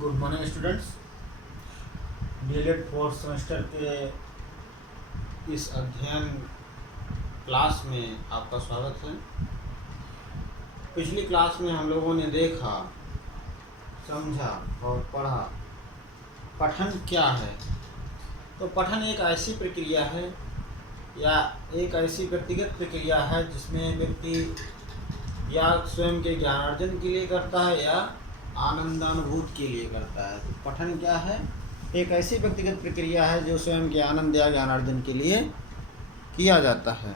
Good morning students. DElEd fourth semester के इस अध्ययन क्लास में आपका स्वागत है। पिछली क्लास में हम लोगों ने देखा, समझा और पढ़ा पठन क्या है। तो पठन एक ऐसी प्रक्रिया है या एक ऐसी व्यक्तिगत प्रक्रिया है जिसमें व्यक्ति या स्वयं के ज्ञानार्जन के लिए करता है या आनंदानुभूति के लिए करता है। तो पठन क्या है? एक ऐसी व्यक्तिगत प्रक्रिया है जो स्वयं के आनंद या ज्ञानार्जन के लिए किया जाता है।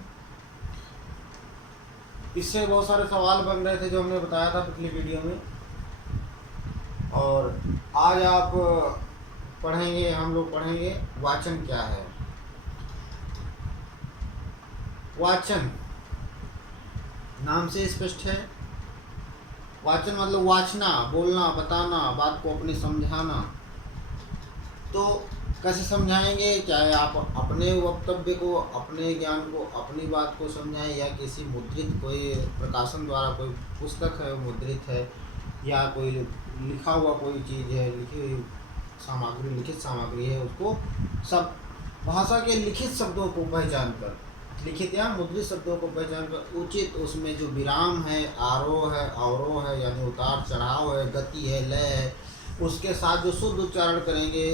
इससे बहुत सारे सवाल बन रहे थे जो हमने बताया था पिछली वीडियो में, और आज आप पढ़ेंगे, हम लोग पढ़ेंगे वाचन क्या है। वाचन नाम से स्पष्ट है। वाचन मतलब वाचना, बोलना, बताना, बात को अपने समझाना। तो कैसे समझाएंगे? चाहे आप अपने वक्तव्य को, अपने ज्ञान को, अपनी बात को समझाएं या किसी मुद्रित कोई प्रकाशन द्वारा कोई पुस्तक है मुद्रित है या कोई लिखा हुआ कोई चीज़ है, लिखी हुई सामग्री, लिखित सामग्री है, उसको सब भाषा के लिखित शब्दों को पहचान कर, लिखित या मुद्रित शब्दों को पहचान कर उचित उसमें जो विराम है, आरोह है, अवरोह है यानी उतार चढ़ाव है, गति है, लय है, उसके साथ जो शुद्ध उच्चारण करेंगे,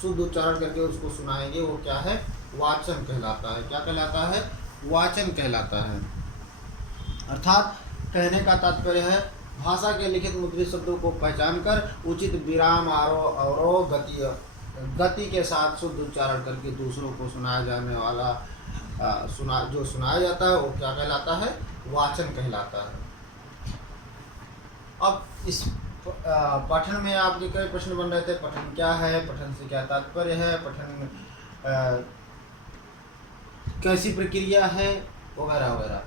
शुद्ध उच्चारण करके उसको सुनाएंगे, वो क्या है? वाचन कहलाता है। क्या कहलाता है? वाचन कहलाता है। अर्थात कहने का तात्पर्य है भाषा के लिखित मुद्रित शब्दों को पहचान कर उचित विराम, आरोह, अवरोह, गति के साथ शुद्ध उच्चारण करके दूसरों को सुनाया जाने वाला जो सुनाया जाता है वो क्या कहलाता है? वाचन कहलाता है। अब इस पठन में आपके कई प्रश्न बन रहे थे। पठन क्या है? पठन से क्या तात्पर्य है? पठन कैसी प्रक्रिया है? वगैरह वगैरह।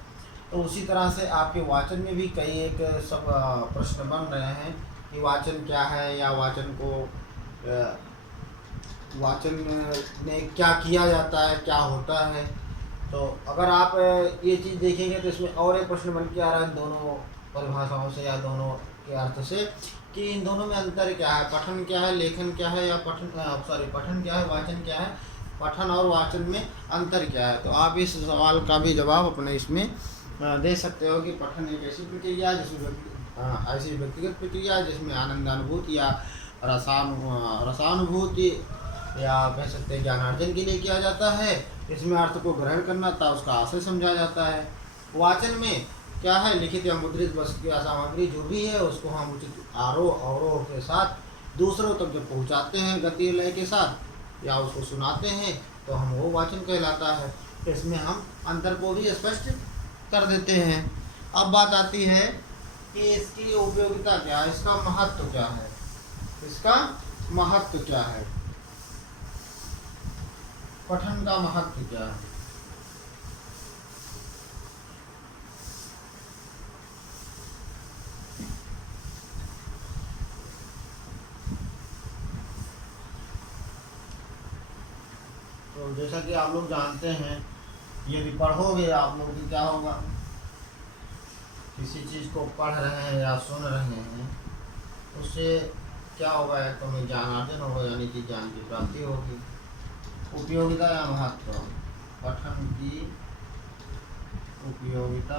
तो उसी तरह से आपके वाचन में भी कई एक सब प्रश्न बन रहे हैं कि वाचन क्या है या वाचन में क्या किया जाता है, क्या होता है। तो अगर आप ये चीज़ देखेंगे तो इसमें और एक प्रश्न बन के आ रहा है दोनों परिभाषाओं से या दोनों के अर्थ से कि इन दोनों में अंतर क्या है। पठन क्या है, लेखन क्या है, या पठन क्या है, वाचन क्या है, पठन और वाचन में अंतर क्या है। तो आप इस सवाल का भी जवाब अपने इसमें दे सकते हो कि पठन एक ऐसी प्रक्रिया जिसमें ऐसी व्यक्तिगत प्रक्रिया जिसमें आनंदानुभूति या रसानुभूति या कह सकते हैं ज्ञानार्जन के लिए किया जाता है। इसमें अर्थ को ग्रहण करना था, उसका आशय समझा जाता है। वाचन में क्या है? लिखित या मुद्रित वस्तु या सामग्री जो भी है उसको हम उचित आरोह अवरोह के साथ दूसरों तक जब पहुँचाते हैं गति लय के साथ या उसको सुनाते हैं तो हम वो वाचन कहलाता है। इसमें हम अंतर को भी स्पष्ट कर देते हैं। अब बात आती है कि इसकी उपयोगिता क्या है, इसका महत्व क्या है। इसका महत्व क्या है? पठन का महत्व क्या है? तो जैसा कि आप लोग जानते हैं, यदि पढ़ोगे आप लोग की क्या होगा, किसी चीज़ को पढ़ रहे हैं या सुन रहे हैं उससे क्या होगा? एक तो में ज्ञानार्जन होगा यानी कि ज्ञान की प्राप्ति होगी। उपयोगिता या महत्व, पठन की उपयोगिता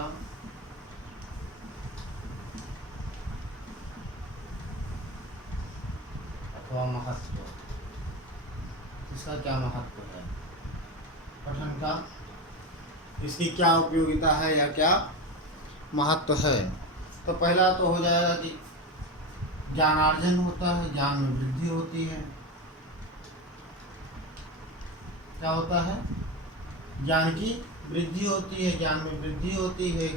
अथवा महत्व, इसका क्या महत्व है? पठन का इसकी क्या उपयोगिता है या क्या महत्व है? तो पहला तो हो जाएगा कि ज्ञानार्जन होता है, ज्ञान में वृद्धि होती है। क्या होता है? ज्ञान की वृद्धि होती है, ज्ञान में वृद्धि होती है,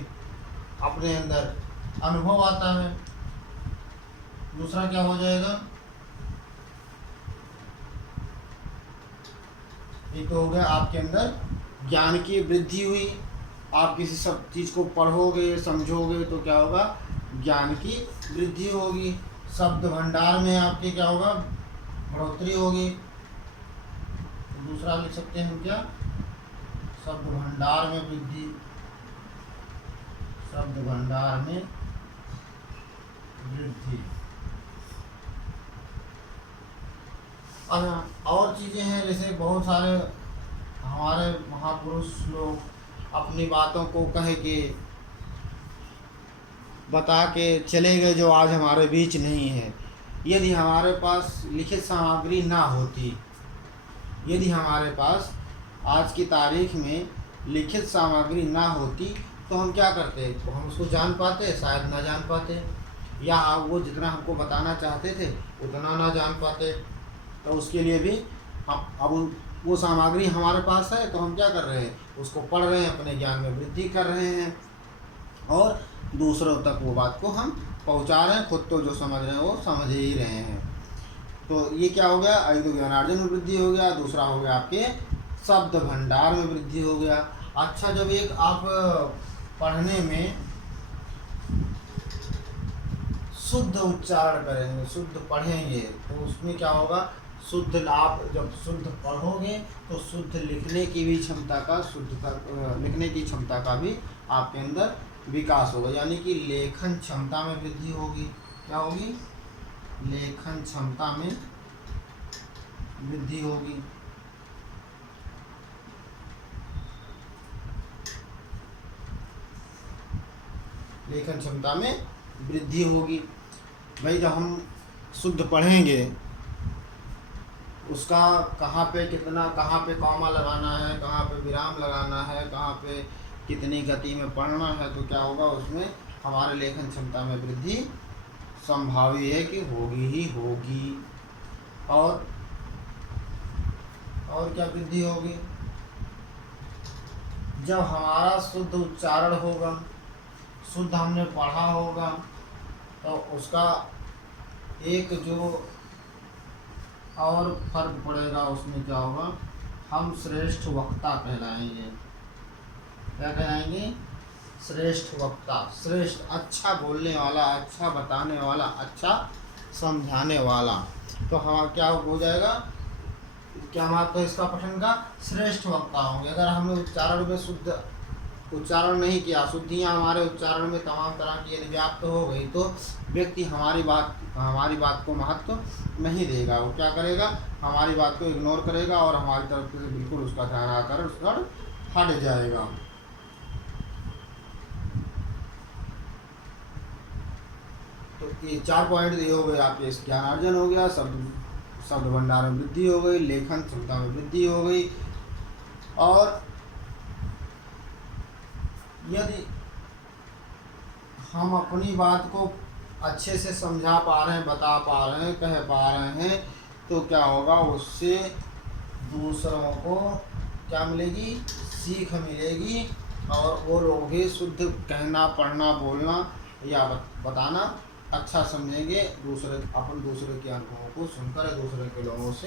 अपने अंदर अनुभव आता है। दूसरा क्या हो जाएगा? एक तो हो गया आपके अंदर ज्ञान की वृद्धि हुई। आप किसी सब चीज़ को पढ़ोगे, समझोगे तो क्या होगा? ज्ञान की वृद्धि होगी। शब्द भंडार में आपके क्या होगा? बढ़ोतरी होगी। दूसरा लिख सकते हैं हम क्या? शब्द भंडार में वृद्धि, शब्द भंडार में वृद्धि। और चीज़ें हैं, जैसे बहुत सारे हमारे महापुरुष लोग अपनी बातों को कह के बता के चले गए, जो आज हमारे बीच नहीं है। यदि हमारे पास लिखित सामग्री ना होती, यदि हमारे पास आज की तारीख में लिखित सामग्री ना होती, तो हम क्या करते? तो हम उसको जान पाते? शायद ना जान पाते, या वो जितना हमको बताना चाहते थे उतना ना जान पाते। तो उसके लिए भी हम अब वो सामग्री हमारे पास है, तो हम क्या कर रहे हैं? उसको पढ़ रहे हैं, अपने ज्ञान में वृद्धि कर रहे हैं और दूसरों तक वो बात को हम पहुंचा रहे हैं। खुद तो जो समझ रहे हैं वो समझ ही रहे हैं। तो ये क्या हो गया? एक तो ज्ञानार्जन में वृद्धि हो गया, दूसरा हो गया आपके शब्द भंडार में वृद्धि हो गया। अच्छा, जब एक आप पढ़ने में शुद्ध उच्चारण करेंगे, शुद्ध पढ़ेंगे, तो उसमें क्या होगा? शुद्ध, आप जब शुद्ध पढ़ोगे तो शुद्ध लिखने की भी क्षमता का, लिखने की क्षमता का भी आपके अंदर विकास होगा, यानी कि लेखन क्षमता में वृद्धि होगी। क्या होगी? लेखन क्षमता में वृद्धि होगी। लेखन क्षमता में वृद्धि होगी। भाई, जब हम शुद्ध पढ़ेंगे, उसका कहाँ पे कितना, कहाँ पे कॉमा लगाना है, कहाँ पे विराम लगाना है, कहाँ पे कितनी गति में पढ़ना है, तो क्या होगा? उसमें हमारे लेखन क्षमता में वृद्धि संभावी है कि होगी ही होगी। और क्या वृद्धि होगी? जब हमारा शुद्ध उच्चारण होगा, शुद्ध हमने पढ़ा होगा, तो उसका एक जो और फर्क पड़ेगा, उसमें क्या होगा? हम श्रेष्ठ वक्ता कहलाएंगे। क्या कहलाएंगे? श्रेष्ठ वक्ता। श्रेष्ठ, अच्छा बोलने वाला, अच्छा बताने वाला, अच्छा समझाने वाला। तो हम क्या हो जाएगा? क्या महत्व है इसका पठन का? श्रेष्ठ वक्ता होंगे। अगर हमने उच्चारण में शुद्ध उच्चारण नहीं किया, शुद्धियाँ हमारे उच्चारण में तमाम तरह की यदि व्याप्त हो गई, तो व्यक्ति हमारी बात को महत्व नहीं देगा। वो क्या करेगा? हमारी बात को इग्नोर करेगा और हमारी तरफ से बिल्कुल उसका ध्यान आकर उसका हट जाएगा। तो ये 4 पॉइंट ये हो गए आपके। ज्ञानार्जन हो गया, शब्द भंडार में वृद्धि हो गई, लेखन क्षमता में वृद्धि हो गई। और यदि हम अपनी बात को अच्छे से समझा पा रहे हैं, बता पा रहे हैं, कह पा रहे हैं, तो क्या होगा? उससे दूसरों को क्या मिलेगी? सीख मिलेगी, और वो लोग भी शुद्ध कहना, पढ़ना, बोलना या बताना अच्छा समझेंगे। दूसरे के अनुभवों को सुनकर दूसरे के लोगों से